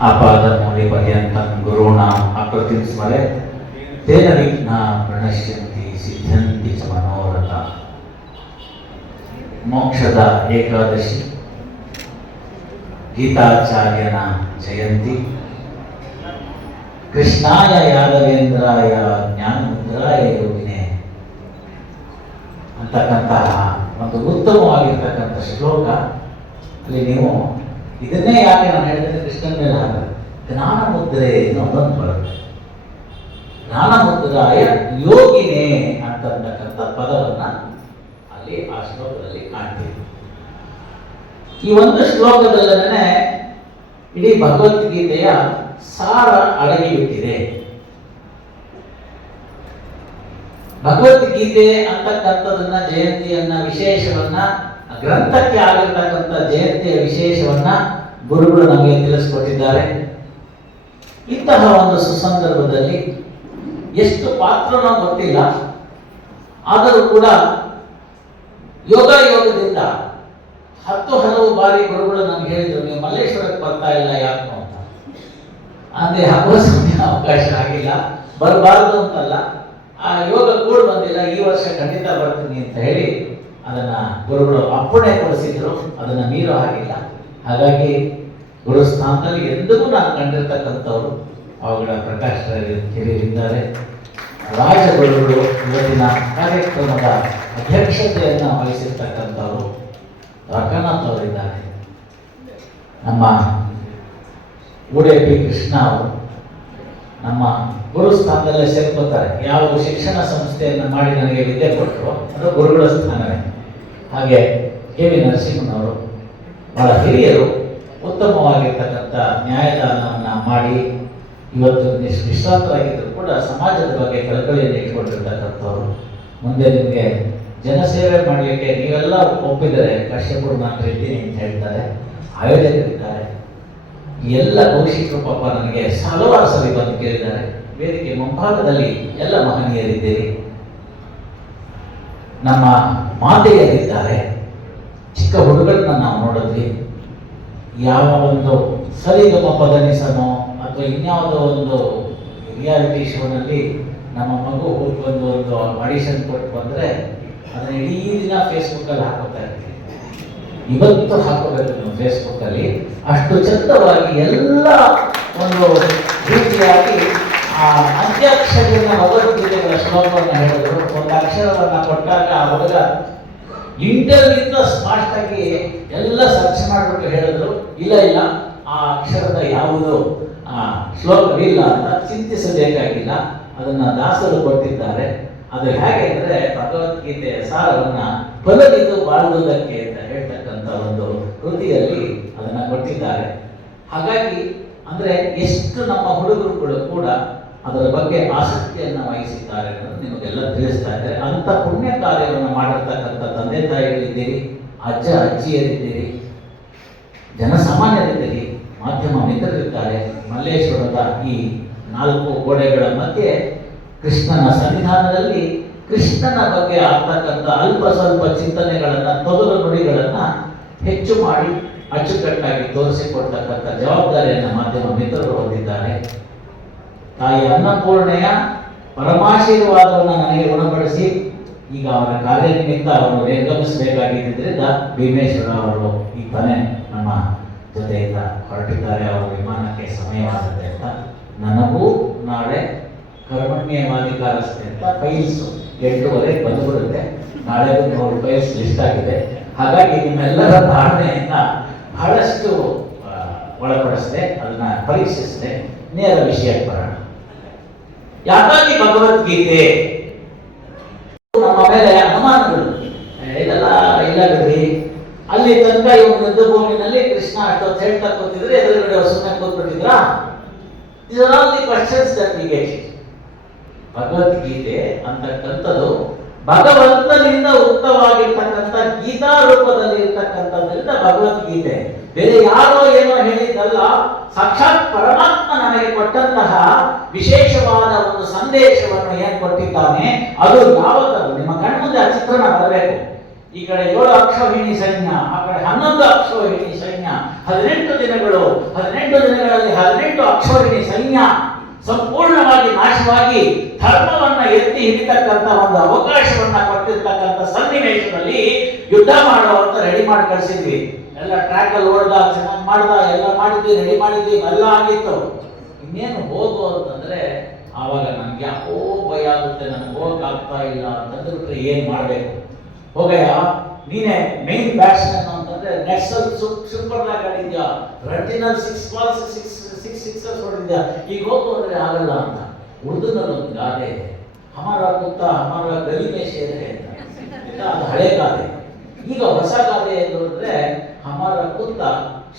ಆಪಾದಮೂಲೆ ಪರ್ಯಂತ ಗುರುಣಾ ಆಕೃತಿ ಸ್ಮರೆ. ತೇನ ವಿಘ್ನ ಪ್ರಣಶ್ಯಂತಿ ಸಿದ್ಧಂತಿ ಚ ಮನೋರಥ. ಮೋಕ್ಷದ ಏಕಾದಶಿ. ಗೀತಾಚಾರ್ಯನ ಜಯಂತಿ. ಕೃಷ್ಣಾಯ ಯಾದವೇಂದ್ರಾಯ ಜ್ಞಾನಮುದ್ರಾಯ ಯೋಗಿನೇ. ಅಂತಕ್ಕಂತಹ ಒಂದು ಉತ್ತಮವಾಗಿರ್ತಕ್ಕಂಥ ಶ್ಲೋಕ. ಅಲ್ಲಿ ನೀವು ಇದನ್ನೇ ಯಾಕೆ ನಾನು ಹೇಳಿದ್ರೆ ಕೃಷ್ಣನ ಮೇಲೆ ಹಾಕ ಜ್ಞಾನ ಮುದ್ರೆ ಅನ್ನೋದೊಂದು ಬರುತ್ತೆ ಜ್ಞಾನ ಮುದ್ರಾಯ ಯೋಗಿನೇ ಅಂತಕ್ಕಂಥ ಪದವನ್ನ ಅಲ್ಲಿ ಆ ಶ್ಲೋಕದಲ್ಲಿ ಕಾಣ್ತೀವಿ. ಈ ಒಂದು ಶ್ಲೋಕದಲ್ಲೇ ಇಡೀ ಭಗವದ್ಗೀತೆಯ ಸಾರ ಅಡಗಿಬಿಟ್ಟಿದೆ. ಭಗವದ್ಗೀತೆ ಅಂತಕ್ಕಂಥದನ್ನ ಜಯಂತಿಯನ್ನ ವಿಶೇಷವನ್ನ ಗ್ರಂಥಕ್ಕೆ ಆಗಿರ್ತಕ್ಕಂಥ ಜಯಂತಿಯ ವಿಶೇಷವನ್ನ ಗುರುಗಳು ನಮಗೆ ತಿಳಿಸ್ಕೊಟ್ಟಿದ್ದಾರೆ. ಇಂತಹ ಒಂದು ಸುಸಂದರ್ಭದಲ್ಲಿ ಎಷ್ಟು ಪಾತ್ರನೋ ಗೊತ್ತಿಲ್ಲ. ಆದರೂ ಕೂಡ ಯೋಗ ಯೋಗದಿಂದ ಹತ್ತು ಹಲವು ಬಾರಿ ಗುರುಗಳು ನಮ್ಗೆ ಹೇಳಿದ್ರು, ನೀವು ಮಲ್ಲೇಶ್ವರಕ್ಕೆ ಬರ್ತಾ ಇಲ್ಲ ಯಾಕೋ ಅಂತ. ಅಂದ್ರೆ ಹಬ್ಬ ಸಮಯ ಅವಕಾಶ ಆಗಿಲ್ಲ. ಬರಬಾರದು ಅಂತಲ್ಲ. ಆ ಯೋಗ ಕೂಡ ಬಂದಿಲ್ಲ. ಈ ವರ್ಷ ಖಂಡಿತ ಬರ್ತೀನಿ ಅಂತ ಹೇಳಿ ಅದನ್ನ ಗುರುಗಳು ಅಪ್ಪಣೆ ಕೊಡಿಸಿದ್ರು, ಅದನ್ನ ಮೀರೋ ಹಾಗಿಲ್ಲ. ಹಾಗಾಗಿ ಗುರು ಸ್ಥಾನದಲ್ಲಿ ಎಂದಿಗೂ ನಾನು ಕಂಡಿರ್ತಕ್ಕಂಥವ್ರು ಅವುಗಳ ಪ್ರಕಾಶ್ ತಿಳಿದಿದ್ದಾರೆ ರಾಜಗುರುಗಳು ಇವತ್ತಿನ ಕಾರ್ಯಕ್ರಮದ ಅಧ್ಯಕ್ಷತೆಯನ್ನು ವಹಿಸಿರ್ತಕ್ಕಂಥವರು ರಕನಾಥ್ ಅವರಿದ್ದಾರೆ. ನಮ್ಮ ಉಡುಪಿ ಕೃಷ್ಣ ಅವರು ನಮ್ಮ ಗುರು ಸ್ಥಾನದಲ್ಲೇ ಸೇರ್ಕೋತಾರೆ. ಯಾವ ಶಿಕ್ಷಣ ಸಂಸ್ಥೆಯನ್ನು ಮಾಡಿ ನನಗೆ ವಿದ್ಯೆ ಕೊಟ್ಟರು ಅದು ಗುರುಗಳ ಸ್ಥಾನವೇ. ಹಾಗೆ ಕೆ ವಿ ನರಸಿಂಹನವರು ಬಹಳ ಹಿರಿಯರು ಉತ್ತಮವಾಗಿರ್ತಕ್ಕಂಥ ನ್ಯಾಯದಾನವನ್ನು ಮಾಡಿ ಇವತ್ತು ನಿಶ್ ಕೂಡ ಸಮಾಜದ ಬಗ್ಗೆ ಕಳಕಳಿಯನ್ನು ಇಟ್ಕೊಂಡಿರ್ತಕ್ಕಂಥವ್ರು. ಮುಂದೆ ನಿಮಗೆ ಜನಸೇವೆ ಮಾಡಲಿಕ್ಕೆ ನೀವೆಲ್ಲ ಒಪ್ಪಿದರೆ ಕಶ್ಯಪುರ ನಾನು ಇದ್ದೀನಿ ಅಂತ ಹೇಳ್ತಾರೆ. ಆಯೋಜಕರಿದ್ದಾರೆ. ಎಲ್ಲ ಕೌಶಿಕರು ಪಾಪ ನನಗೆ ಹಲವಾರು ಸಲ ಬಂದು ಕೇಳಿದ್ದಾರೆ. ವೇದಿಕೆ ಮುಂಭಾಗದಲ್ಲಿ ಎಲ್ಲ ಮಹನೀಯರಿದ್ದೀರಿ. ನಮ್ಮ ಮಾತೆಯರಿದ್ದಾರೆ ಚಿಕ್ಕ ಹುಡುಗರನ್ನ ನಾವು ನೋಡಿದ್ವಿ. ಯಾವ ಒಂದು ಸರಿಗಮ ಪದನಿಸನೋ ಅಥವಾ ಇನ್ಯಾವುದೋ ಒಂದು ರಿಯಾಲಿಟಿ ಶೋನಲ್ಲಿ ನಮ್ಮ ಮಗು ಹೋಗಿ ಬಂದು ಒಂದು ಆಡಿಷನ್ ಕೊಟ್ಟು ಬಂದರೆ ಅದನ್ನ ಇಡೀ ದಿನ ಫೇಸ್ಬುಕ್ಕಲ್ಲಿ ಹಾಕೋತಾ ಇರ್ತೀವಿ ಇವತ್ತು ಹಾಕೋಬೇಕು ನಮ್ಮ ಫೇಸ್ಬುಕ್ಕಲ್ಲಿ ಅಷ್ಟು ಚಂದವಾಗಿ ಎಲ್ಲ ಒಂದು ರೀತಿಯಾಗಿ ಆ ಮೊದಲು ಜಿಲ್ಲೆಗಳ ಶ್ಲೋಕವನ್ನು ಹೇಳಿದ್ರು. ಒಂದು ಅಕ್ಷರವನ್ನು ಕೊಟ್ಟಾಗ ಆ ಹುಡುಗ ಇಂಟರ್ನಿಂದ ಸ್ಪಷ್ಟಾಗಿ ಎಲ್ಲ ಸರ್ಚ್ ಮಾಡಿಬಿಟ್ಟು ಹೇಳಿದ್ರು. ಇಲ್ಲ ಇಲ್ಲ, ಆ ಅಕ್ಷರದ ಯಾವುದು, ಆ ಶ್ಲೋಕವಿಲ್ಲ ಅಂತ ಚಿಂತಿಸಬೇಕಾಗಿಲ್ಲ. ಅದನ್ನ ದಾಸರು ಕೊಟ್ಟಿದ್ದಾರೆ. ಅದು ಹೇಗೆ ಅಂದ್ರೆ ಭಗವದ್ಗೀತೆಯ ಸಾರವನ್ನ ಫಲವಿದ್ದು ಬಾಳುವುದಕ್ಕೆ ಅಂತ ಹೇಳ್ತಕ್ಕಂಥ ಒಂದು ಕೃತಿಯಲ್ಲಿ ಅದನ್ನ ಕೊಟ್ಟಿದ್ದಾರೆ. ಹಾಗಾಗಿ, ಅಂದ್ರೆ ಎಷ್ಟು ನಮ್ಮ ಹುಡುಗರುಗಳು ಕೂಡ ಅದರ ಬಗ್ಗೆ ಆಸಕ್ತಿಯನ್ನು ವಹಿಸಿದ್ದಾರೆ ಅನ್ನೋದು ನಿಮಗೆಲ್ಲ ತಿಳಿಸ್ತಾ ಇದ್ದಾರೆ. ಅಂತ ಪುಣ್ಯ ಕಾರ್ಯವನ್ನು ಮಾಡಿರ್ತಕ್ಕಂಥ ತಂದೆ ತಾಯಿಗಳಿದ್ದೀರಿ, ಅಜ್ಜ ಅಜ್ಜಿಯರಿದ್ದೀರಿ, ಜನಸಾಮಾನ್ಯರಿದ್ದೀರಿ, ಮಾಧ್ಯಮ ಮಿತ್ರರಿದ್ದಾರೆ. ಮಲ್ಲೇಶ್ವರದ ಈ ನಾಲ್ಕು ಗೋಡೆಗಳ ಮಧ್ಯೆ ಕೃಷ್ಣನ ಸನ್ನಿಧಾನದಲ್ಲಿ ಕೃಷ್ಣನ ಬಗ್ಗೆ ಆಗ್ತಕ್ಕಂಥ ಅಲ್ಪ ಸ್ವಲ್ಪ ಚಿಂತನೆಗಳನ್ನು, ತೊದಲು ನುಡಿಗಳನ್ನ ಹೆಚ್ಚು ಮಾಡಿ ಅಚ್ಚುಕಟ್ಟಾಗಿ ತೋರಿಸಿಕೊಡ್ತಕ್ಕಂಥ ಜವಾಬ್ದಾರಿಯನ್ನು ಮಾಧ್ಯಮ ಮಿತ್ರರು ಹೊಂದಿದ್ದಾರೆ. ತಾಯಿ ಅನ್ನಪೂರ್ಣೆಯ ಪರಮಾಶೀರ್ವಾದವನ್ನು ನನಗೆ ಗುಣಪಡಿಸಿ ಈಗ ಅವರ ಕಾರ್ಯ ನಿಮಿತ್ತ ಅವರು ನಿರ್ಗಮಿಸಬೇಕಾಗಿದ್ದರಿಂದ ಭೀಮೇಶ್ವರ ಅವರು ಈ ತಾನೆ ನಮ್ಮ ಜೊತೆಯಿಂದ ಹೊರಟಿದ್ದಾರೆ. ಅವರ ವಿಮಾನಕ್ಕೆ ಸಮಯವಾಗುತ್ತೆ ಅಂತ ನನಗೂ ನಾಳೆ ಕರ್ಮಣ್ಯವಾಧಿಕಾರಸ್ಥೆ ಅಂತ ಫೈಲ್ಸ್ ಎಂಟೂವರೆಗೆ ಬಂದ್ಬಿಡುತ್ತೆ. ನಾಳೆ ನೂರು ಫೈಲ್ಸ್ ಲಿಸ್ಟ್ ಆಗಿದೆ. ಹಾಗಾಗಿ ನಿಮ್ಮೆಲ್ಲರ ಧಾರಣೆಯಿಂದ ಬಹಳಷ್ಟು ಒಳಪಡಿಸಿದೆ, ಅದನ್ನ ಪರೀಕ್ಷಿಸಿದೆ, ನೇರ ವಿಷಯಕ್ಕೆ ಯಾಕಾಗಿ ಭಗವದ್ಗೀತೆ? ನಮ್ಮ ಮೇಲೆ ಅನುಮಾನಗಳು. ಇಲ್ಲ ಬಿಡ್ರಿ. ಅಲ್ಲಿ ತನಕ ಇವನು ಯುದ್ಧ ಕೃಷ್ಣ ಅಷ್ಟೊತ್ತು ಹೇಳ್ತಾ ಕೂತಿದ್ರೆ ಎದುರುಗಡೆ ಸುಮ್ಮನೆ ಕೂತ್ಬಿಟ್ಟಿದ್ರ? get. ಭಗವದ್ಗೀತೆ ಅಂತಕ್ಕಂಥದ್ದು ಭಗವಂತನಿಂದ ಉಕ್ತವಾಗಿರ್ತಕ್ಕಂಥ ಗೀತಾ ರೂಪದಲ್ಲಿ ಇರ್ತಕ್ಕಂಥದ್ರಿಂದ ಭಗವದ್ಗೀತೆ. ಬೇರೆ ಯಾರೋ ಏನೋ ಹೇಳಿದ್ದಲ್ಲ, ಸಾಕ್ಷಾತ್ ಪರಮಾತ್ಮ ನನಗೆ ಕೊಟ್ಟಂತಹ ವಿಶೇಷವಾದ ಒಂದು ಸಂದೇಶವನ್ನು ಏನ್ ಕೊಟ್ಟಿದ್ದಾನೆ, ಅದು ಯಾವತ್ತದು ನಿಮ್ಮ ಕಣ್ಮುಂದೆ ಆ ಚಿತ್ರಣ ಬರಬೇಕು. ಈ ಕಡೆ ಏಳು ಅಕ್ಷೋಹಿಣಿ ಸೈನ್ಯ, ಆ ಕಡೆ ಹನ್ನೊಂದು ಅಕ್ಷೋಹಿಣಿ ಸೈನ್ಯ, ಹದಿನೆಂಟು ದಿನಗಳು, ಹದಿನೆಂಟು ದಿನಗಳಲ್ಲಿ ಹದಿನೆಂಟು ಅಕ್ಷೋಹಿಣಿ ಸೈನ್ಯ ಸಂಪೂರ್ಣವಾಗಿ ನಾಶವಾಗಿ ಧರ್ಮವನ್ನ ಎತ್ತಿ ಹಿಡಿತಕ್ಕಂತ ಒಂದು ಅವಕಾಶವನ್ನ ಕೊಟ್ಟಿರ್ತಕ್ಕಂಥ ಸನ್ನಿವೇಶದಲ್ಲಿ ಯುದ್ಧ ಮಾಡುವಂತ ರೆಡಿ ಮಾಡಿ ಕಳಿಸಿದ್ವಿ. ಎಲ್ಲ ಟ್ರ್ಯಾಕ್ ಅಲ್ಲಿ ಓಡ್ದ, ಚೆನ್ನಾಗಿ ಮಾಡ್ದ, ಎಲ್ಲ ಮಾಡಿದ್ವಿ ರೆಡಿ ಮಾಡಿದ್ವಿ, ಎಲ್ಲ ಆಗಿತ್ತು. ಇನ್ನೇನು ಹೋಗು ಅಂತಂದ್ರೆ ಆವಾಗ ನನ್ಗೆ ಯಾಕೋ ಭಯ ಆಗುತ್ತೆ, ನನಗೆ ಹೋಗಕ್ ಆಗ್ತಾ ಇಲ್ಲ ಅಂತಂದ್ರೆ ಏನ್ ಮಾಡ್ಬೇಕು? ಹೋಗಯ್ಯ, ನೀನೇ ಮೇನ್ ಬ್ಯಾಟ್ಸ್ಮನ್ ಅಂತಂದ್ರೆ ನೆಕ್ಸಲ್ ಸೂಪರ್ ಆಗಿ ಆಡಿದ್ಯಾ retinal six balls six six sixers ಹೊಡೆದಿದ್ಯಾ? ಈಗ ಹೋಗು ಅಂದ್ರೆ ಆಗಲ್ಲ ಅಂತ. ಉರ್ದುನಲ್ಲಿ ಗಾದೆ ಇದೆ. ಹಮಾರ ಕುತ್ತ ಹಮಾರ ಗಲಿ ಮೇ ಶೇರ್ ಅಂತ. ಅದು ಹಳೆ ಗಾದೆ. ಈಗ ಹೊಸ ಗಾದೆ ಏನು ಅಂದ್ರೆ ಹಮಾರ ಕುತ್ತ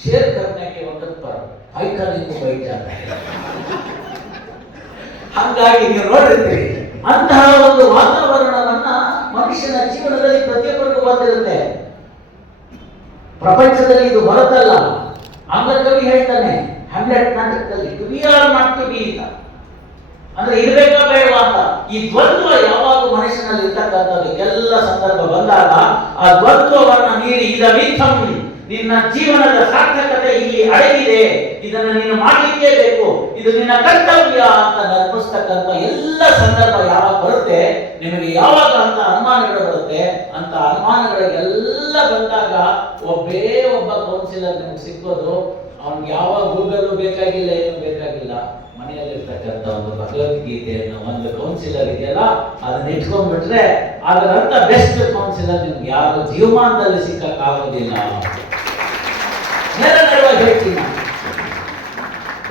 ಶೇರ್ ಕರ್ನೆಗೆ ವಕತ್ ಪರ್ ಐಕಾನಿಕ್ ಬೈಟ್ ಹಾಗಾಗಿ ನೀವು ಅಂತಹ ಒಂದು ವಾತಾವರಣವನ್ನ ಮನುಷ್ಯನ ಜೀವನದಲ್ಲಿ ಪ್ರತಿಯೊಬ್ಬರಿಗೂ ಬಂದಿರುತ್ತೆ ಪ್ರಪಂಚದಲ್ಲಿ ಇದು ಹೊರತಲ್ಲ. ಅಂಗಕವಿ ಹೇಳ್ತಾನೆ ಹ್ಯಾಮ್ಲೆಟ್ ನಾಟಕದಲ್ಲಿ be or not to be ಅಂತ. ಅಂದ್ರೆ ಇರ್ಬೇಕಾ ಬೇಡವಾ ಅಂತ. ಈ ದ್ವಂದ್ವ ಯಾವಾಗ ಮನುಷ್ಯನಲ್ಲಿ ಇರ್ತಕ್ಕಂಥದ್ದು. ಎಲ್ಲ ಸಂದರ್ಭ ಬಂದಾಗ ಆ ದ್ವಂದ್ವವನ್ನು ನೀಡಿ ಇದ ಮಿಥಂ ನಿನ್ನ ಜೀವನದ ಸಾರ್ಥಕತೆ ಇಲ್ಲಿ ಅಡಗಿದೆ. ಇದನ್ನು ನೀನು ಮಾಡಲಿಕ್ಕೆ ಬೇಕು. ಇದು ನಿನ್ನ ಕರ್ತವ್ಯ ಅಂತ ನರ್ಪಿಸ್ತಕ್ಕಂಥ ಎಲ್ಲ ಸಂದರ್ಭ ಯಾವಾಗ ಬರುತ್ತೆ? ನಿಮಗೆ ಯಾವಾಗ ಅಂತ ಅನುಮಾನಗಳು ಬರುತ್ತೆ. ಅಂತ ಅನುಮಾನಗಳಿಗೆಲ್ಲ ಬಂದಾಗ ಒಬ್ಬೇ ಒಬ್ಬ ಕೌನ್ಸಿಲರ್ ನಿಮ್ಗೆ ಸಿಕ್ಕೋದು. ಅವ್ನಿಗೆ ಯಾವಾಗ ಗೂಗಲ್ ಬೇಕಾಗಿಲ್ಲ, ಏನು ಬೇಕಾಗಿಲ್ಲ. ಮನೆಯಲ್ಲಿರ್ತಕ್ಕಂಥ ಒಂದು ಭಗವದ್ಗೀತೆಯನ್ನು ಒಂದು ಕೌನ್ಸಿಲರ್ ಇದೆಯಲ್ಲ, ಅದನ್ನ ಇಟ್ಕೊಂಡ್ಬಿಟ್ರೆ ಅದರಂತ ಬೆಸ್ಟ್ ಕೌನ್ಸಿಲರ್ ನಿಮ್ಗೆ ಯಾರು? ಜೀವಮಾನದಲ್ಲಿ ನೇರವಾಗಿ ಹೇಳ್ತೀನಿ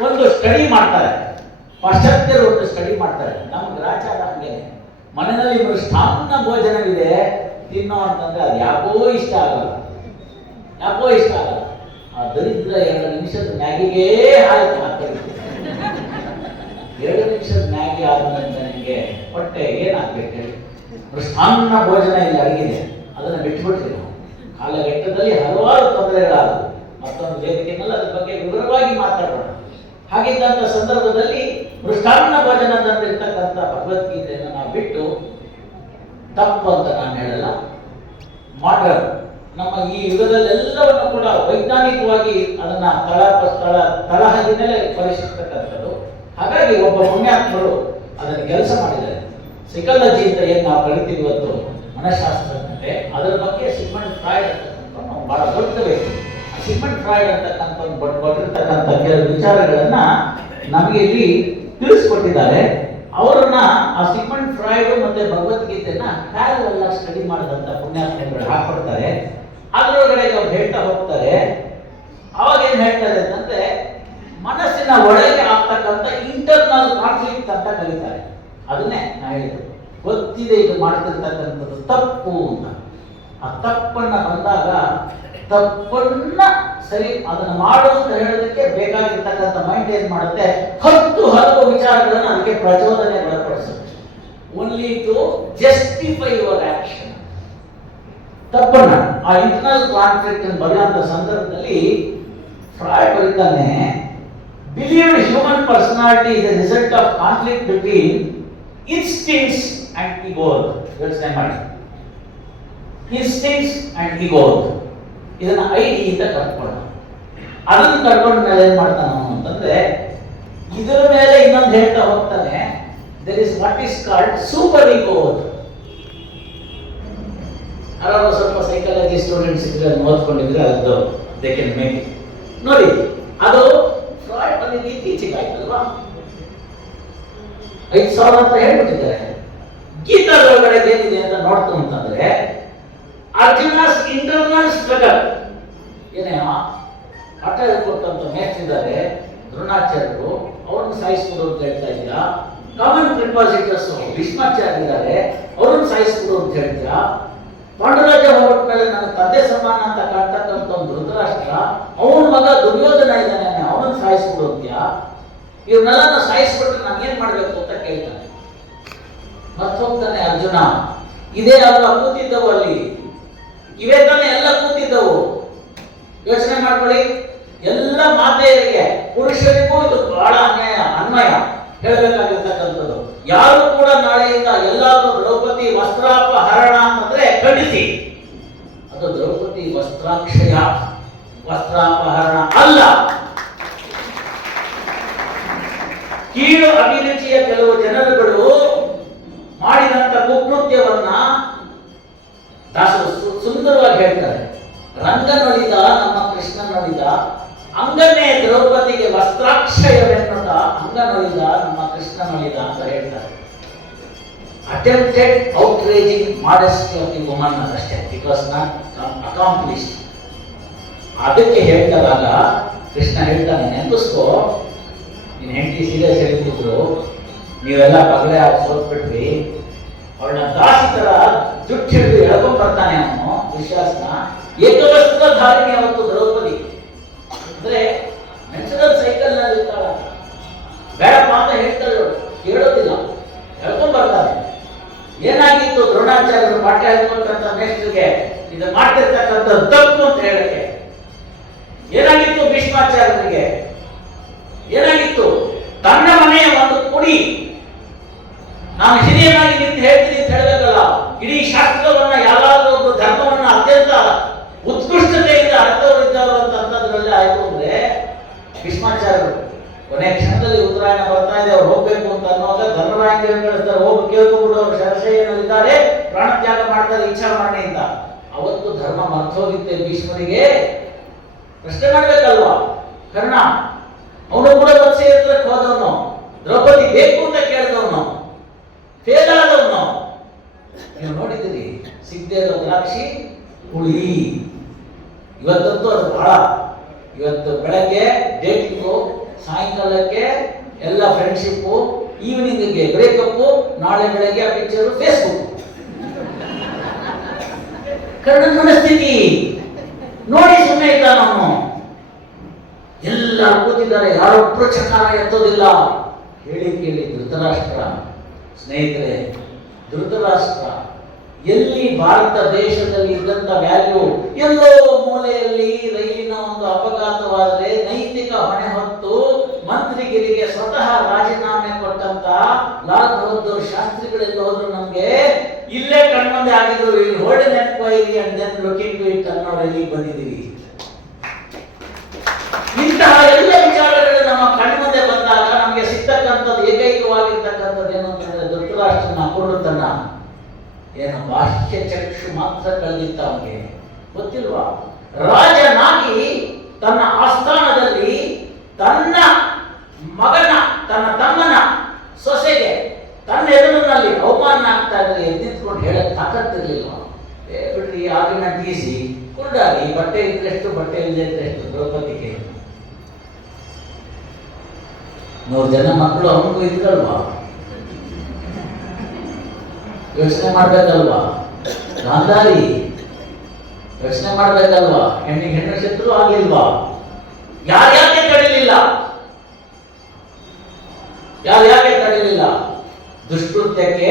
ಒಂದು ಸ್ಟಡಿ ಮಾಡ್ತಾರೆ. ಪಾಶ್ಚಾತ್ಯರು ಒಂದು ಸ್ಟಡಿ ಮಾಡ್ತಾರೆ. ನಮ್ಮ ಗ್ರಾಚಾರ ಹಂಗೆ ಮನೆಯಲ್ಲಿ ಮೃಷ್ಟಾನ್ನ ಭೋಜನವಿದೆ. ತಿನ್ನೋ ಅಂತಂದ್ರೆ ಅದು ಯಾಕೋ ಇಷ್ಟ ಆಗಲ್ಲ. ಯಾಕೋ ಇಷ್ಟ ಆಗಲ್ಲ. ಆ ದರಿದ್ರ ಎರಡು ನಿಮಿಷದ ಮ್ಯಾಗಿಗೇ ಆಯ್ತು ಎರಡು ನಿಮಿಷದ ಮ್ಯಾಗಿ ಆದ್ಮೇಲೆ ನಿಮಗೆ ಹೊಟ್ಟೆ ಏನಾಗ್ಬೇಕು ಹೇಳಿ? ಸಣ್ಣ ಭೋಜನ ಇಲ್ಲಿ ಅಡಗಿದೆ. ಅದನ್ನು ಬಿಟ್ಬಿಟ್ರಿ ನಾವು. ಕಾಲಘಟ್ಟದಲ್ಲಿ ಹಲವಾರು ತೊಂದರೆಗಳಾದವು. ಮತ್ತೊಂದು ವೇದಿಕೆಯಲ್ಲಿ ಅದ್ರ ಬಗ್ಗೆ ವಿವರವಾಗಿ ಮಾತಾಡೋಣ. ಹಾಗಿದ್ದಂಥ ಸಂದರ್ಭದಲ್ಲಿ ಮೃಷ್ಟಾನ್ನ ಭೋಜನದಲ್ಲಿರ್ತಕ್ಕಂಥ ಭಗವದ್ಗೀತೆಯನ್ನು ನಾವು ಬಿಟ್ಟು ತಪ್ಪು ಅಂತ ನಾನು ಹೇಳಲ್ಲ. ಮಾಡ್ರನ್ ನಮ್ಮ ಈ ಯುಗದಲ್ಲೆಲ್ಲವನ್ನು ಕೂಡ ವೈಜ್ಞಾನಿಕವಾಗಿ ಅದನ್ನ ತಳ ತಳ ತಳಹದಿಂದಲೇ ಪರಿಶೀಲಿಸ್ತಕ್ಕಂಥದ್ದು. ಹಾಗಾಗಿ ಒಬ್ಬ ಪುಣ್ಯಾತ್ಮರು ಅದನ್ನು ಕೆಲಸ ಮಾಡಿದ್ದಾರೆ. ಸೈಕಾಲಜಿ ಅಂತ ಏನು ನಾವು ಕಲಿತೀವಿ ಇವತ್ತು ಮನಃಶಾಸ್ತ್ರಜ್ಞತೆ ಅದರ ಬಗ್ಗೆ ಸಿಗ್ಮಂಡ್ ಫ್ರಾಯ್ಡ್ ಅಂತಕ್ಕಂಥ ಬಹಳ ದೊಡ್ಡ ವ್ಯಕ್ತಿ ಸಿಗ್ಮೆಂಟ್ ಫ್ರಾಯ್ಡ್ ಅಂತಕ್ಕಂಥ ಒಂದು ಬಟ್ ಕೊಟ್ಟಿರ್ತಕ್ಕಂಥ ಕೆಲವು ವಿಚಾರಗಳನ್ನ ನಮಗೆ ಇಲ್ಲಿ ತಿಳಿಸ್ಕೊಟ್ಟಿದ್ದಾರೆ. ಅವರನ್ನ ಆ ಸಿಗ್ಮಂಡ್ ಫ್ರಾಯ್ಡ್ ಮತ್ತೆ ಭಗವದ್ಗೀತೆಯನ್ನ ಪ್ಯಾರಲ್ ಸ್ಟಡಿ ಮಾಡಿದಂತ ಪುಣ್ಯಾತ್ಮಗಳು ಹಾಕೊಡ್ತಾರೆ ಅದರೊಳಗಡೆ ಅವ್ರು ಹೇಳ್ತಾ ಹೋಗ್ತಾರೆ. ಅವಾಗ ಏನ್ ಹೇಳ್ತಾರೆ ಅಂತಂದ್ರೆ, ಮನಸ್ಸಿನ ಒಳಗೆ ಇಂಟರ್ನಲ್ ಕಾನ್ಫ್ಲಿಕ್ಟ್ ಅಂತ ಕರೀತಾರೆ ಅದನ್ನೇ ನಾ ಹೇಳಿದ್ರು ಗೊತ್ತಿದೆ ಇದು ಮಾಡ್ತಿರ್ತಕ್ಕಂಥದ್ದು ತಪ್ಪು ಅಂತ. ಆ ತಪ್ಪನ್ನ ಬಂದಾಗ ತಪ್ಪನ್ನ ಸರಿ ಅದನ್ನ ಮಾಡು ಅಂತ ಹೇಳೋದಕ್ಕೆ ಬೇಕಾಗಿರ್ತಕ್ಕಂಥ ಮೈಂಡ್ ಏನ್ ಮಾಡುತ್ತೆ? ಹತ್ತು ಹತ್ತು ವಿಚಾರಗಳನ್ನು ಅದಕ್ಕೆ ಪ್ರಚೋದನೆ ಒಳಪಡಿಸುತ್ತೆ only to justify your action ತಪ್ಪನ್ನ. ಆ ಇಂಟರ್ನಲ್ ಕಾನ್ಫ್ಲಿಕ್ಟ್ ಬರೆಯುವಂತ ಸಂದರ್ಭದಲ್ಲಿ ಫ್ರಾಯ್ ಬರೀತಾನೆ believed human personality is a result of conflict between instincts and ego ಯೋಚನೆ ಮಾಡಿ ಇನ್ಸ್ಟಿಂಕ್ಟ್ಸ್ ಅಂಡ್ ಇಗೋಲ್ ಇದನ್ನ ಐ ಡಿ ಅಂತ ಕರ್ಕೊಳ್ಳೋಣ ಅದನ್ನು ಕರ್ಕೊಂಡ ಮೇಲೆ ಏನ್ ಮಾಡ್ತಾನ ಅವನು ಅಂತಂದ್ರೆ, ಇದರ ಮೇಲೆ ಇನ್ನೊಂದು ಹೇಳ್ತಾ ಹೋಗ್ತಾನೆ there is what is called super ego ಯಾರು ಸ್ವಲ್ಪ ಸೈಕಾಲಜಿ ಸ್ಟೂಡೆಂಟ್ಸ್ ಇದ್ರೆ ಅದನ್ನ ಓದ್ಕೊಂಡಿದ್ರೆ ಅದು ದೇ ಕೆನ್ ಮೇಕ್ ನೋಡಿ ಅದು ಫ್ರಾಯ್ಡ್ ಬಂದಿದ್ದು ಇತ್ತೀಚೆಗೆ ಆಯ್ತಲ್ವಾ ಐದು ಸಾವಿರ ಅಂತ ಹೇಳ್ಬಿಟ್ಟಿದ್ದಾರೆ. ಗೀತಾದೊಳಗಡೆ ಏನಿದೆ ಅಂತ ನೋಡ್ತು ಅಂತಂದ್ರೆ ಅರ್ಜುನಸ್ ಇಂಟರ್ನಲ್ ಸ್ಟ್ರಗಲ್ ಏನೇ ಪಾಠ ಹೇಳ್ಕೊಟ್ಟಂತ ಇದ್ದಾರೆ ದ್ರೋಣಾಚಾರ್ಯರು, ಅವ್ರನ್ನ ಸಾಯಿಸ್ಬಿಡು ಅಂತ ಹೇಳ್ತಾ ಇದ್ದೀರಾ? ಕಾಮನ್ ಪ್ರಿಪಾಸಿಟರ್ಸ್ ಭೀಷ್ಮಾಚಾರ್ಯ ಇದ್ದಾರೆ ಅವ್ರನ್ನ ಸಾಯಿಸ್ಬಿಡು ಅಂತ ಹೇಳ್ತೀರಾ? ಪಾಂಡುರಾಜ ಮೇಲೆ ನನ್ನ ತಂದೆ ಸಮಾನ ಅಂತ ಕಾಣ್ತಕ್ಕಂಥ ಒಂದು ಧೃತರಾಷ್ಟ್ರ, ಅವನ ಮಗ ದುರ್ಯೋಧನ ಇದ್ದಾನೆ, ಅವನನ್ನು ಸಾಯಿಸ್ಬಿಡು ಅಂತ್ಯಾ? ಇವ್ರನ್ನೆಲ್ಲ ಸಾಯಿಸ್ಬಿಟ್ರೆ ನಾನು ಏನ್ ಮಾಡ್ಬೇಕು ಅಂತ ಕೇಳ್ತಾನೆ ಮತ್ತೆ ಹೋಗ್ತಾನೆ ಅರ್ಜುನ, ಇದೇ ಅಲ್ಲ ಕೂತಿದ್ದವು ಅಲ್ಲಿ. ಇವೇ ತಾನೇ ಎಲ್ಲ ಕೂತಿದ್ದವು. ಯೋಚನೆ ಮಾಡ್ಕೊಳ್ಳಿ. ಎಲ್ಲ ಮಾತೆಯರಿಗೆ, ಪುರುಷರಿಗೂ ಇದು ಬಹಳ ಅನ್ಯಾಯ, ಅನ್ವಯ. ಹೇಳಬೇಕಾಗಿರ್ತಕ್ಕಂಥದ್ದು. ಯಾರು ಕೂಡ ನಾಳೆಯಿಂದ ಎಲ್ಲಾದ್ರೂ ದ್ರೌಪದಿ ವಸ್ತ್ರಾಪಹರಣ ಅಂತಂದ್ರೆ ಖಂಡಿಸಿ. ವಸ್ತ್ರಾಕ್ಷಯ, ವಸ್ತ್ರಾಪಹರಣ ಅಲ್ಲ. ಕೀಳು ಅಭಿರುಚಿಯ ಕೆಲವು ಜನರುಗಳು ಮಾಡಿದಂತ ಕುಕೃತ್ಯವನ್ನ ದಾಸರು ಸುಂದರವಾಗಿ ಹೇಳ್ತಾರೆ. ರಂಗನೊಲಿದ ನಮ್ಮ ಕೃಷ್ಣ ನೋಡಿದ ಅಂಗನೇ ದ್ರೌಪದಿಗೆ ವಸ್ತ್ರಾಕ್ಷಯವೆನ್ನುತ್ತ ನೋಡಿದ, ನಮ್ಮ ಕೃಷ್ಣ ನೋಡಿದ ಅಂತ ಹೇಳ್ತಾರೆ. Attempted outraging modesty of the woman ಅಷ್ಟೇ ಇಟ್ ವಾಸ್ ನಾಟ್ ಅಕಾಂಪ್ಲಿಷ್ಡ್ ಅದಕ್ಕೆ ಹೇಳ್ತಾರಾಗ ಕೃಷ್ಣ ಹೇಳ್ತಾನೆ, ನೆನಪಿಸ್ಕೋ. ನಿನ್ನ ಹೆಂಡತಿ ಸೀರಿಯಸ್ ಹೇಳ್ತಿದ್ರು ನೀವೆಲ್ಲ ಬಗಲೇ ಹಾಕಿ ಸೋತ್ಬಿಟ್ವಿ ಅವಳನ್ನ ದಾಸಿ ತರ ದುಡ್ಡು ಹಿಡಿದು ಎಳ್ಕೊಂಡ್ ಬರ್ತಾನೆ ಅವನು, ವಿಶ್ವಾಸನ. ಏಕವಸ್ತ್ರ ಧಾರಣೆ ಅವತ್ತು ದ್ರೌಪದಿ. ಅಂದ್ರೆ ನ್ಯಾಚುರಲ್ ಸೈಕಲ್ ಇರ್ತಾಳ. ಬೇಡಪ್ಪ ಅಂತ ಹೇಳ್ತಾಳೆ ಕೇಳೋದಿಲ್ಲ. ಹೇಳ್ಕೊಂಡ್ ಬರ್ತಾನೆ. ಏನಾಗಿತ್ತು ದ್ರೋಣಾಚಾರ್ಯರು ಪಾಠ ಹೇಳ್ಕೊಂಡಂತ ಮೇಷ್ಟ್ರಿಗೆ? ಇದು ಮಾಡ್ತಿರ್ತಕ್ಕಂಥ ತಪ್ಪು ಅಂತ ಹೇಳಕ್ಕೆ. ಏನಾಗಿತ್ತು ಭೀಷ್ಮಾಚಾರ್ಯರಿಗೆ? ಏನಾಗಿತ್ತು ಮನೆಯ ಒಂದು ಕುಡಿ. ನಾನು ಹಿರಿಯನಾಗಿ ನಿಂತು ಹೇಳ್ತೀನಿ ಅಂತ ಹೇಳಬೇಕಲ್ಲ. ಇಡೀ ಶಾಸ್ತ್ರವನ್ನ ಯಾರಾದ್ರೂ ಒಂದು ಧರ್ಮವನ್ನ ಅತ್ಯಂತ ಉತ್ಕೃಷ್ಟತೆಯಿಂದ ಅರ್ಥವಿದ್ದವರು ಅಂತಂತದ್ರಲ್ಲಿ ಆಯ್ತು ಅಂದ್ರೆ ಭೀಷ್ಮಾಚಾರ್ಯರು ಕೊನೆ ಕ್ಷಣದಲ್ಲಿ ಉತ್ತರಾಯಣ ಬರ್ತಾ ಇದೆ, ಅವ್ರು ಹೋಗ್ಬೇಕು ಅಂತ ಅನ್ನುವಾಗ ಧರ್ಮರಾಯಂಗೆ ಕಳಿಸ್ತಾರೆ. ಹೋಗಿ ಕೇಳ್ಕೊಂಡ್ಬಿಡು ಅವರು ಶರಶಯ್ಯನು ಇದ್ದಾರೆ, ಪ್ರಾಣತ್ಯಾಗ ಮಾಡ್ತಾರೆ ಇಚ್ಛಾ ಮಾಡಿ ಅಂತ. ಅವತ್ತು ಧರ್ಮ ಮರ್ತೋಗಿತ್ತೆ ಭೀಷ್ಮನಿಗೆ. ಪ್ರಶ್ನೆ ಮಾಡ್ಬೇಕಲ್ವಾ? ಕರ್ಣ, ಅವನು ಕೂಡ ವತ್ಸೆ ಹತ್ರಕ್ಕೆ ಹೋದವನು. ದ್ರೌಪದಿ ಬೇಕು ಅಂತ ಕೇಳಿದವನು ಫೇಲ್ ನಾವು. ನೀವು ನೋಡಿದ್ದೀರಿ ಸಿಗದೆ ಇರೋ ದ್ರಾಕ್ಷಿ ಹುಳಿ. ಇವತ್ತಂತೂ ಅದು ಬಹಳ ಇವತ್ತು ಬೆಳಗ್ಗೆ ಡೇಟಿಂಗು ಸಾಯಂಕಾಲಕ್ಕೆ ಎಲ್ಲ ಫ್ರೆಂಡ್ಶಿಪ್ಪು ಈವ್ನಿಂಗ್ಗೆ ಬ್ರೇಕಪ್ಪು ನಾಳೆ ಬೆಳಗ್ಗೆ ಆ ಪಿಕ್ಚರು ಫೇಸ್ಬುಕ್ ಕರ್ಣನ್ ಮನಸ್ಥಿತಿ. ನೋಡಿ ಸುಮ್ಮನೆ ಇದ್ದ ನಾನು ಎಲ್ಲ ಕೂತಿದ್ದಾರೆ ಯಾರೊಬ್ಬರು ಚಕಾರ ಎತ್ತೋದಿಲ್ಲ. ಹೇಳಿ ಕೇಳಿ, ಧೃತರಾಷ್ಟ್ರ ಸ್ನೇಹಿತರೆ, ಧೃತರಾಷ್ಟ್ರ, ಎಲ್ಲಿ ಭಾರತ ದೇಶದಲ್ಲಿ ಇದ್ದಂತ ವ್ಯಾಲ್ಯೂ ಎಲ್ಲೋ ಮೂಲೆಯಲ್ಲಿ ರೈಲಿನ ಒಂದು ಅಪಘಾತವಾದರೆ ನೈತಿಕ ಹೊಣೆ ಹೊತ್ತು ಮಂತ್ರಿಗಿರಿಗೆ ಸ್ವತಃ ರಾಜೀನಾಮೆ ಕೊಟ್ಟಂತ ಲಾಲ್ ಬಹದ್ದೂರ್ ಶಾಸ್ತ್ರಿಗಳೆಲ್ಲ ಹೋದ್ರು ನಮ್ಗೆ, ಇಲ್ಲೇ ಕಣ್ಮುಂದೆ ಆಗಿದ್ರು, ಇಲ್ಲಿ Holi ನೆನಪಾಯಿರಿ and then looking to it ಅನ್ನೋ ರೈಲಿಗೆ ಬಂದಿದ್ದೀವಿ ಇಂತಹ ಎಲ್ಲ ವಿಚಾರಗಳು ನಮ್ಮ ಕಣ್ಮುಂದೆ ಬಂದಾಗ ನಮಗೆ ಸಿಗ್ತಕ್ಕಂಥದ್ದು ಏಕೈಕವಾಗಿರ್ತಕ್ಕಂಥದ್ದು ಏನು ಅಂತಂದ್ರೆ ಧೃತರಾಷ್ಟ್ರನ ಕುರುಡತನ ಏನು ಬಾಹ್ಯ ಚಕ್ಷು ಮಾತ್ರ ಕಳೆದಿತ್ತ ಅವನಿಗೆ. ಗೊತ್ತಿಲ್ವಾ? ರಾಜನಾಗಿ ತನ್ನ ಆಸ್ಥಾನದಲ್ಲಿ ತನ್ನ ಮಗನ, ತನ್ನ ತಮ್ಮನ ಸೊಸೆಗೆ ತನ್ನ ಎದುರಿನಲ್ಲಿ ಅವಮಾನ ಆಗ್ತಾ ಇದ್ರೆ ಎದ್ದಿತ್ಕೊಂಡು ಹೇಳಕ್ ತಾಕತ್ತಿರ್ಲಿಲ್ಲ ಬಿಡ್ರಿ ಆಗಿನ ಬೀಸಿ ಕುರುಡಾಗಿ ಬಟ್ಟೆ ಇದ್ರೆಷ್ಟು, ಬಟ್ಟೆ ಇಲ್ಲದೆ ಇದ್ರೆಷ್ಟು, ದ್ರೌಪದಿಗೆ? ನೂರು ಜನ ಮಕ್ಕಳು ಅವನಿಗೂ ಇದ್ರಲ್ವಾ? ಯೋಚನೆ ಮಾಡ್ಬೇಕಲ್ವಾ? ಗಾಂಧಾರಿ ಯೋಚನೆ ಮಾಡ್ಬೇಕಲ್ವಾ? ಹೆಣ್ಣಿಗೆ ಹೆಣ್ಣು ಶತ್ರು ಆಗ್ಲಿಲ್ವಾ? ಯಾರ್ಯಾಕೆ ತಡಿಲಿಲ್ಲ? ಯಾರ್ಯಾಕೆ ತಡಿಲಿಲ್ಲ? ದುಷ್ಕೃತ್ಯಕ್ಕೆ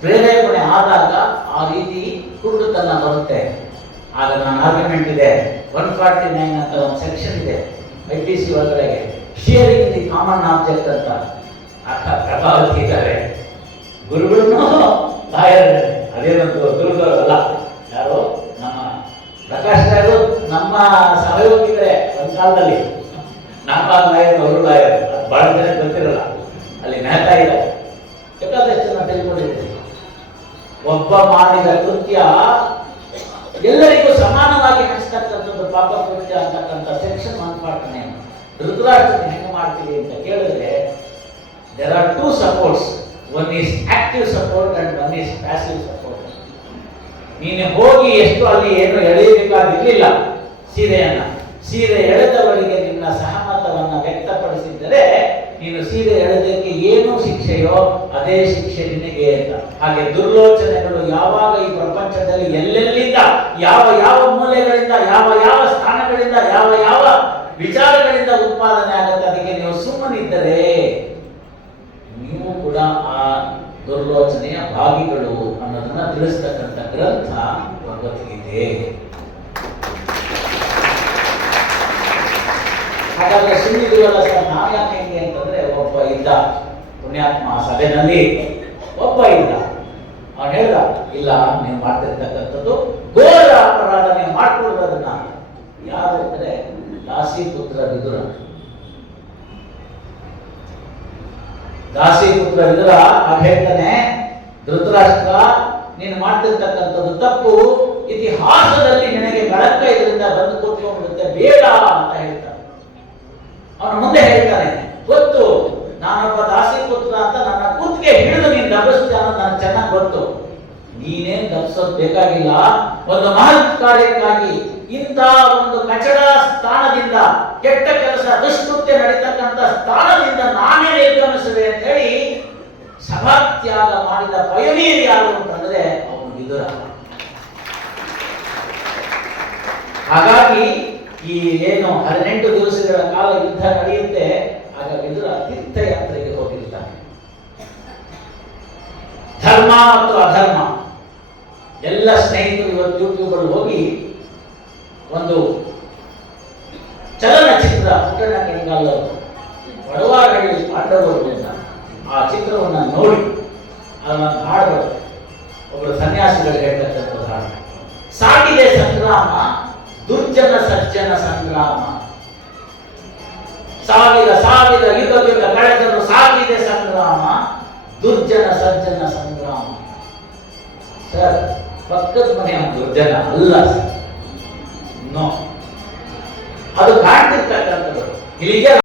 ಪ್ರೇರೇಪಣೆ ಆದಾಗ ಆ ರೀತಿ ಕುರುಡುತನ ಬರುತ್ತೆ. ಆಗ ನಾನು ಆರ್ಗ್ಯುಮೆಂಟ್ ಇದೆ. ಒನ್ ಫಾರ್ಟಿ ನೈನ್ ಅಂತ ಒಂದು ಸೆಕ್ಷನ್ ಇದೆ. ಐ ಪಿ ಸಿ ಒಳಗಡೆಗೆ. ಶಿಯರಿಂಗ್ ದಿ ಕಾಮನ್ ಆಬ್ಜೆಕ್ಟ್ ಅಂತ. ಅಕ್ಕ ಪ್ರಭಾವತಿ ಇದ್ದಾರೆ. ಗುರುಗಳನ್ನು ಲಾಯರ್ ಅದೇನಂತ ಅಲ್ಲ ಯಾರು? ನಮ್ಮ ಪ್ರಕಾಶ್ ರಾಯರು ನಮ್ಮ ಸಹಯೋಗಿಗಳೇ ಒಂದು ಕಾಲದಲ್ಲಿ ನಮ್ಮ ಲಾಯರ್ ಅವರು ಲಾಯರ್ ಬಹಳ ಜನ ಗೊತ್ತಿರಲ್ಲ. ಅಲ್ಲಿ ಮೆಹತಾ ಇದೆ. ಬೇಕಾದಷ್ಟು ನಾನು ತಿಳ್ಕೊಂಡಿದ್ದೀರಿ ಒಬ್ಬ ಮಾಡಿದ ಕೃತ್ಯ ಎಲ್ಲರಿಗೂ ಸಮಾನವಾಗಿ ಹಂಚ್ತಕ್ಕಂಥದ್ದು ಪಾಪ ಕೃತ್ಯ ಅಂತಕ್ಕಂಥ ಸೆಕ್ಷನ್ ಒಂದು ಮಾಡ್ತಾನೆ ರುದ್ರಾಕ್ಷನ ಹೆಂಗೆ ಮಾಡ್ತೀವಿ ಅಂತ ಕೇಳಿದ್ರೆ there are two supports one is active support and one is passive support ನೀನು ಹೋಗಿ ಎಷ್ಟು ಅಲ್ಲಿ ಏನು ಎಳೆಯಬೇಕಾಗಿರ್ಲಿಲ್ಲ. ಸೀರೆಯನ್ನು. ಸೀರೆ ಎಳೆದವರಿಗೆ ನಿನ್ನ ಸಹಮತವನ್ನು ವ್ಯಕ್ತಪಡಿಸಿದ್ದರೆ ನೀನು ಸೀರೆ ಎಳೆದಕ್ಕೆ ಏನು ಶಿಕ್ಷೆಯೋ ಅದೇ ಶಿಕ್ಷೆ ನಿನಗೆ ಅಂತ. ಹಾಗೆ ದುರ್ಲೋಚನೆಗಳು ಯಾವಾಗ ಈ ಪ್ರಪಂಚದಲ್ಲಿ ಎಲ್ಲೆಲ್ಲಿಂದ, ಯಾವ ಯಾವ ಮೂಲೆಗಳಿಂದ, ಯಾವ ಯಾವ ಸ್ಥಾನಗಳಿಂದ, ಯಾವ ಯಾವ ವಿಚಾರಗಳಿಂದ ಉತ್ಪಾದನೆ ಆಗುತ್ತೆ, ಅದಕ್ಕೆ ನೀವು ಸುಮ್ಮನಿದ್ದರೆ ನೀವು ಕೂಡ ಆ ದುರ್ಲೋಚನೆಯ ಭಾಗಿಗಳು ಅನ್ನೋದನ್ನ ತಿಳಿಸ್ತಕ್ಕಂಥ ಗ್ರಂಥ ಭಗವದ್ಗೀತೆ. ಹಾಗಾದ್ರೆ ಸರ್ ನಾವು ಯಾಕೆ ಹೆಂಗೆ ಅಂತಂದ್ರೆ ಒಬ್ಬ ಇದ್ದ, ಪುಣ್ಯಾತ್ಮ ಸಭೆನಲ್ಲಿ ಒಬ್ಬ ಇದ್ದ. ಅವನು ಹೇಳ್ದ, ಇಲ್ಲ, ನೀವು ಮಾಡ್ತಿರ್ತಕ್ಕಂಥದ್ದು ಘೋರ ಅಪರಾಧ, ನೀವು ಮಾಡ್ಕೊಳ್ಬೋದನ್ನ ಯಾರು ಅಂದ್ರೆ ದಾಸಿ ಪುತ್ರ ವಿದುರ. ದಾಸಿ ಪುತ್ರ ವಿದುರ ಹೇಳ್ತಾನೆ ಧೃತರಾಷ್ಟ್ರ, ನೀನು ಮಾಡ್ತಿರ್ತಕ್ಕಂಥದ್ದು ತಪ್ಪು, ಇತಿಹಾಸದಲ್ಲಿ ನಿನಗೆ ಕಳಂಕ ಇದರಿಂದ ಬಂದು ಕೂತ್ಕೊಂಡ್ಬಿಡುತ್ತೆ ಬೇಡ ಅಂತ ಹೇಳ್ತಾನೆ ಅವನು ಮುಂದೆ ಹೇಳ್ತಾನೆ, ಗೊತ್ತು, ನಾನೊಬ್ಬ ದಾಸಿ ಪುತ್ರ ಅಂತ ನನ್ನ ಕೂತ್ಗೆ ಹಿಡಿದು ನೀನು ದಬ್ಬಿಸ್ತೀಯ ಅನ್ನೋದು ನನಗೆ ಚೆನ್ನಾಗಿ ಗೊತ್ತು. ನೀನೇನ್ ದಬ್ಸೋದ್ ಬೇಕಾಗಿಲ್ಲ, ಒಂದು ಮಹತ್ ಕಾರ್ಯಕ್ಕಾಗಿ ಇಂಥ ಒಂದು ಕಚಡ ಸ್ಥಾನದಿಂದ ಕೆಟ್ಟ ಕೆಲಸ ದುಷ್ಕೃತ್ಯ ನಡೀತಕ್ಕಂಥ ಸ್ಥಾನದಿಂದ ನಾನೇ ನಿರ್ಗಮಿಸುವೆ ಅಂತ ಹೇಳಿ ಸಭಾತ್ಯಾಗ ಮಾಡಿದ ಪಯನೀರ್ ಯಾರು ಅಂತಂದ್ರೆ ಅವನು ವಿದುರ ಹಾಗಾಗಿ ಈ ಏನು ಹದಿನೆಂಟು ದಿವಸಗಳ ಕಾಲ ಯುದ್ಧ ನಡೆಯುತ್ತೆ, ಆಗ ವಿದುರ ತೀರ್ಥಯಾತ್ರೆಗೆ ಹೋಗಿರ್ತಾನೆ. ಧರ್ಮ ಮತ್ತು ಅಧರ್ಮ. ಎಲ್ಲ ಸ್ನೇಹಿತರು ಇವತ್ತು ಹೋಗಿ ಒಂದು ಚಲನಚಿತ್ರ ಪುಟ್ಟಣ್ಣ ಕಣ್ಗಾಲ್ ಬಡವಾರಹಳ್ಳಿ ಪಾಂಡವರು ಅಂತ ಆ ಚಿತ್ರವನ್ನು ನೋಡಿ ಅದನ್ನ ಹಾಡು. ಒಬ್ಬರು ಸನ್ಯಾಸಿಗಳು ಹೇಳ್ತಕ್ಕಂಥದ್ದು ಹಾಡು. ಸಾಗಿದೆ ಸಂಗ್ರಾಮ, ದುರ್ಜನ ಸಜ್ಜನ ಸಂಗ್ರಾಮ. ಸಾವಿರ ಸಾವಿರ ಯುಗದಿಂದ ಯುಗ ಕಳೆದರು ಸಾಗಿದೆ ಸಂಗ್ರಾಮ, ದುರ್ಜನ ಸಜ್ಜನ ಸಂಗ್ರಾಮ. ಸರ್, ಪಕ್ಕದ ಮನೆಯ ದುರ್ಜನ ಅಲ್ಲ ಸರ್. ನೋ. ಅದು ಕಾಣ್ತಿರ್ತಕ್ಕಂಥದ್ದು એટલે